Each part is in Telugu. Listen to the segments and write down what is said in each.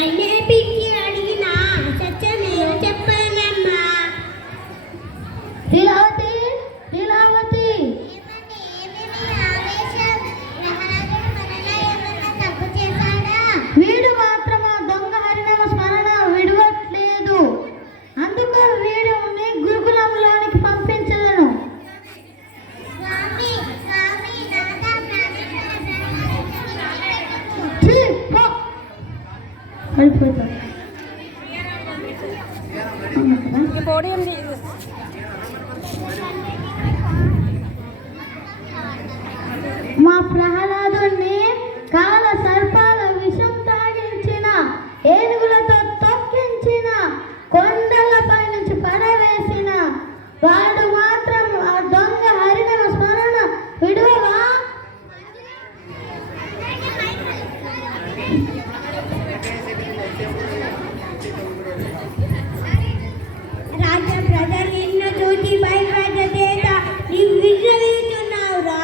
అన్నే పిచ్చి అడిగినా సత్యమే చెప్పానమ్మా. లీలావతి, లీలావతి, వీడు మాత్రం ఆ దొంగ హరినామ స్మరణ విడవట్లేదు. అందుకు వీడిని గురుకులంలోనికి పంపించదను. మా ప్రహ్లాదుని కాల సర్పాల విషం తాగించిన, ఏనుగులతో తొక్కించిన, కొండలపై నుంచి పడవేసిన వాడు మాత్రం ఆ దొంగ హరినామ స్మరణ విడువవా? రాజ ప్రజలు నిన్ను చూసి భయపడ్డ చేత నీవు విజయిస్తున్నావురా.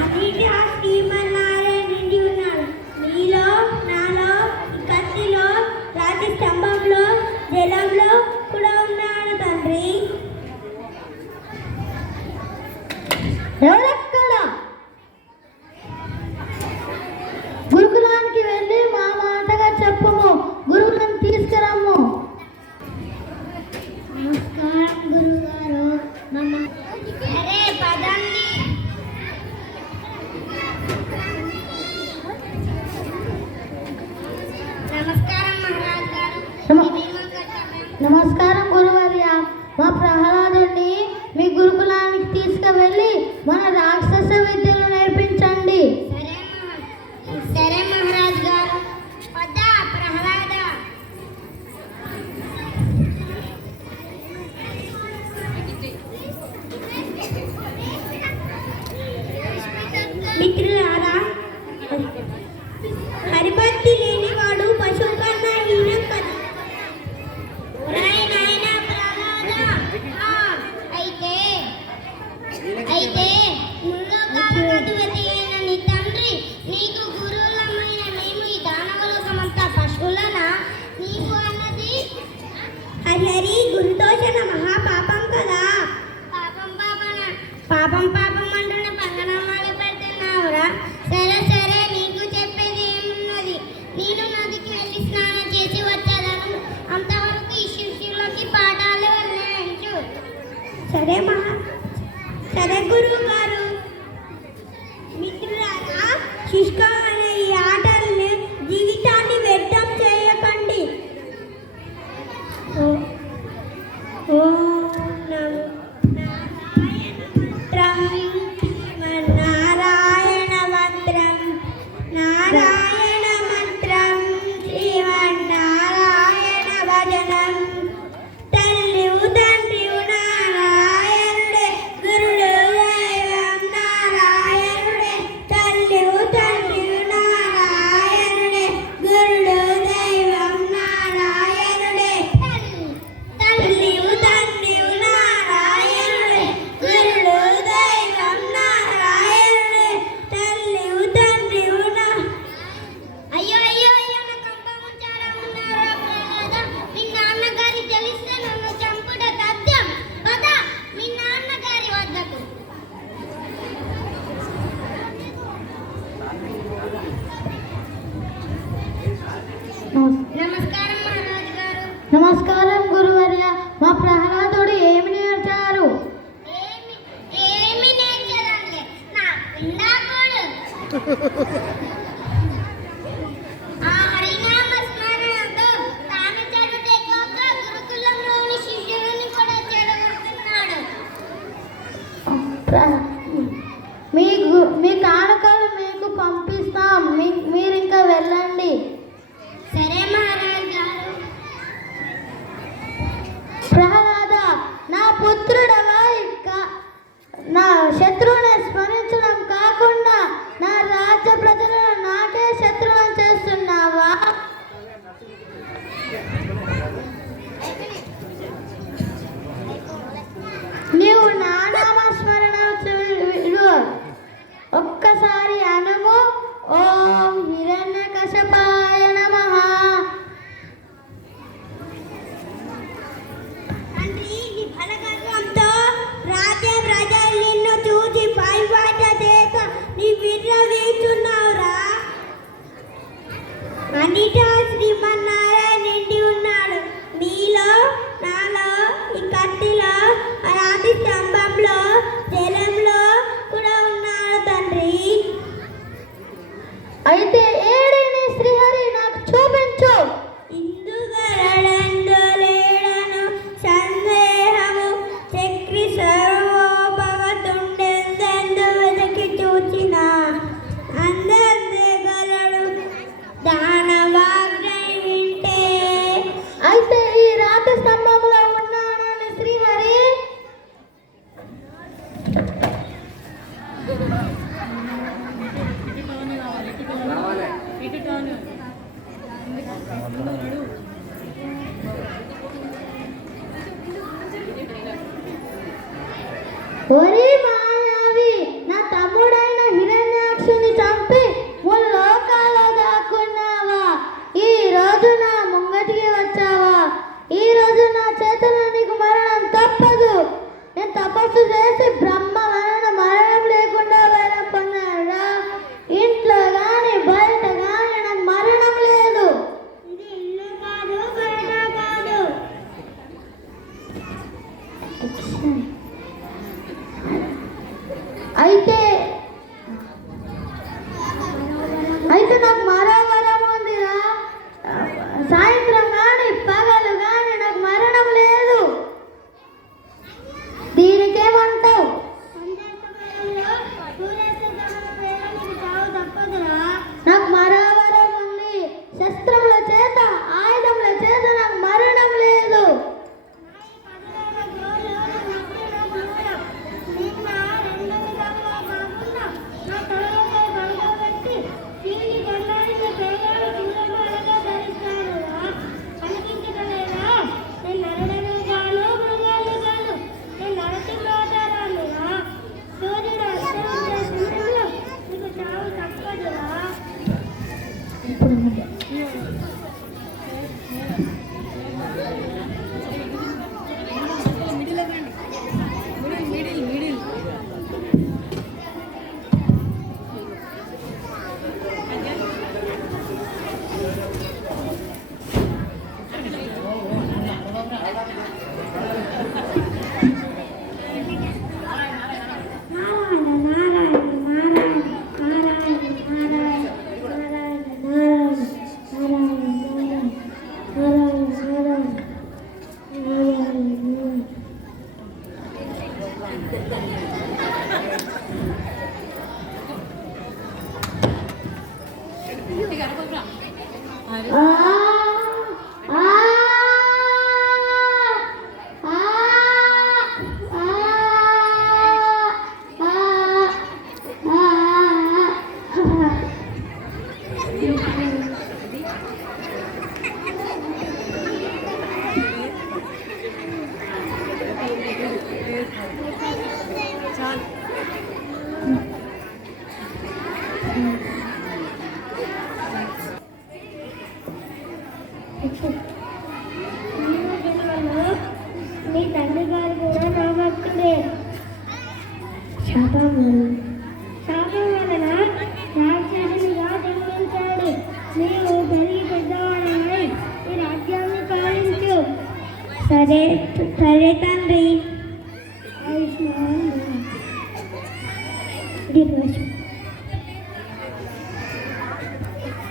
అదిగా శ్రీమన్నారాయణ నిండి ఉన్నాడు. నీలో, నాలో, ఈ కత్తిలో, రాతి స్తంభంలో, జలంలో కూడా ఉన్నాడు తండ్రి. ఎవరెక్కడ? గురుకులానికి వెళ్ళి మా మాటగా చెప్పము, గురుకులను తీసుకురమ్ము. నమస్కారం గురుగారు. అరే పదండి. నమస్కారం మహారాజ్ గారు. నమస్కారం గురువర్య. మా ప్రహ్లాదుని మీ గురుకులానికి తీసుకువెళ్ళి మన రాక్షస విద్యలు నేర్పించండి. సరే మహారాజ్ గారు. పద ప్రహ్లాద. మిత్రులారా, హరిభక్తి లేనివాడు పశువు కన్నా హీనం కదా. నాయనా ప్రహ్లాద, అయితే ముల్లోకాధిపతి అయిన నీ తండ్రి నీకు గురువులమైన మేము ఈ దానవలోకమంతా పశువులనా? నీకు అన్నది హరి గురుదోషణ మహాపాపం కదా. పాపం అంటున్న పంగనామాలు పెడుతున్నావురా. సరే నీకు చెప్పేది ఏమున్నది. నేను నదికి వెళ్ళి స్నానం చేసి వచ్చేదాను. అంతవరకు ఈ శిష్యులకి పాఠాలు వెళ్ళించు. సరే గురువు గారు. మిత్రులారా, శుష్క అనే ఈ ఆటల్ని జీవితాన్ని వ్యర్థం చేయకండి. నారాయణ మంత్రం, నారాయణ మంత్రం, శ్రీమన్నారాయణ భజనం. తల్లివు తండ్రివు నారాయణుడే, గురుడు దైవం నారాయణుడే. తల్లివు తండ్రివు నారాయణుడే, గురుడు దైవం నారాయణుడే. తల్లివు తండ్రివు నారాయణుడే, గురుడు దైవం నారాయణుడే. తల్లివు తండ్రివు అయ్యో నా కంపం చాలా ఉన్నారా ప్రహ్లాద. మీ నాన్నగారి తెలిస్తే నన్ను చంపుట తథ్యం. పద మీ నాన్నగారి వద్దకు. నమస్కారం మహారాజు గారు. నమస్కారం గురువర్య. మా ప్రహ్లాదుడు ఏమి నేర్చారు? ఏమి నేర్చదండి నా పిండాకుడు. ఆ హరినామ స్మరణతో తాను చెడుతే కాక గురుకులంలోని శిష్యులని కూడా చెడగొడుతున్నాడు. మీ కానుకలు మీకు పంపిస్తాం. మీరు ఇంకా వెళ్ళండి. సరే మహారాజ్ గారు. ప్రహ్లాద, నా పుత్రుడవా నా శత్రువుని స్మరించడం కాకుండా నా రాజ్య ప్రజలను నాకే శత్రువులను చేస్తున్నావా? ఒరే మాయావి, నా తమ్ముడైన హిరణ్యాక్షుని చంపి ముల్లోకాల్లో దాక్కున్నావా? ఈ రోజు నా ముంగటికి వచ్చావా? ఈ రోజు నా చేతుల్లో నీకు మరణం తప్పదు. నేను తపస్సు చేసి బ్రహ్మ మరణం లేకుండా వరం పొందానురా. ఇంట్లో కానీ బయట కానీ నాకు మరణం లేదు. ఇది ఇల్లు కాదు, బయట కాదు. అయితే నాకు మరో వరం ఉందిరా. సాయంత్రం కానీ పగలు కానీ నాకు మరణం లేదు. దీనికేమంటావు? సందేశకాలంలో సూర్యాస్తమయం వేళ నీకు చావు తప్పదురా. నాకు మరో వరం ఉంది. శస్త్రముల చేత ఆయుధముల చేత నాకు మరణం లేదు. నా ఈ పదులైన గోళ్ళు నచ్చిన దూరం. నిన్న రెండు విధాలుగా కాకుండా నా తలపై పడుకోబెట్టి తిరిగి కొన్నాడిని పేదలు దూరమాలగా ధరిస్తానురా. కనిపించగలేదా? నేను నరుడను గాను, మృగాలు గాను. నేను నరసింహావతారాన్నిరా. సూర్యుడు అస్తమించే సమయంలో నీకు చావు తప్పదురా. మీ తండ్రి గారు కూడా నా భక్తుడే. శాపం వలన రాక్షసునిగా జన్మించాడు. నీవు పెరిగి పెద్దవాడై ఈ రాజ్యాన్ని పాలించు. సరే తండ్రి.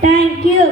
Thank you.